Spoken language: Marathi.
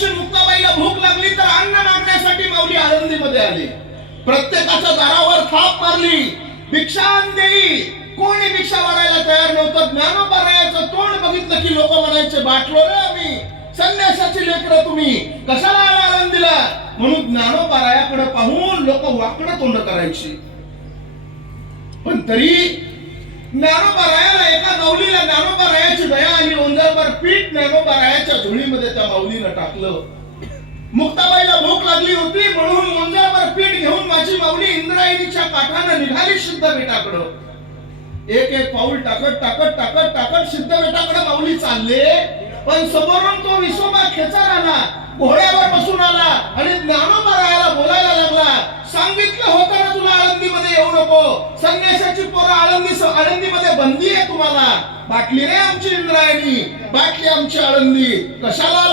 दिवशी मुक्ताबाईला भूक लागली तर अन्न मागण्यासाठी माऊली आनंदीमध्ये आली. प्रत्येकाच्या दारावर थाप मारली. भिक्षा देई. कोणी भिक्षा वाढायला तयार नव्हतं. ज्ञानोबारायाचं तोंड बघितलं की लोक म्हणायचे बाटलो रे आम्ही. संन्यासाची लेकर तुम्ही. कशाला आनंद दिला म्हणून ज्ञानोबारायाकडे पाहून लोक वाकडं तोंड करायची. पण तरी ज्ञानोबारायाला पीठ ज्ञानोबारायाच्या झोळीमध्ये त्या माऊलीनं टाकलं. मुक्ताबाईला भूक लागली होती म्हणून मुंजावर पीठ घेऊन माझी माऊली इंद्रायणीच्या काठानं निघाली सिद्ध बेटाकडं एक एक पाऊल टाकत टाकत टाकत टाकत सिद्ध बेटाकडे माऊली चालले. पण समोरून तो विसोबा खेचार आला घोड्यावर बसून आला. संन्याशाची पोरं आळंदी आळंदीमध्ये बंदी आहे तुम्हाला. बाटली रे आमची इंद्रायणी. बाटली आमची आळंदी. कशाला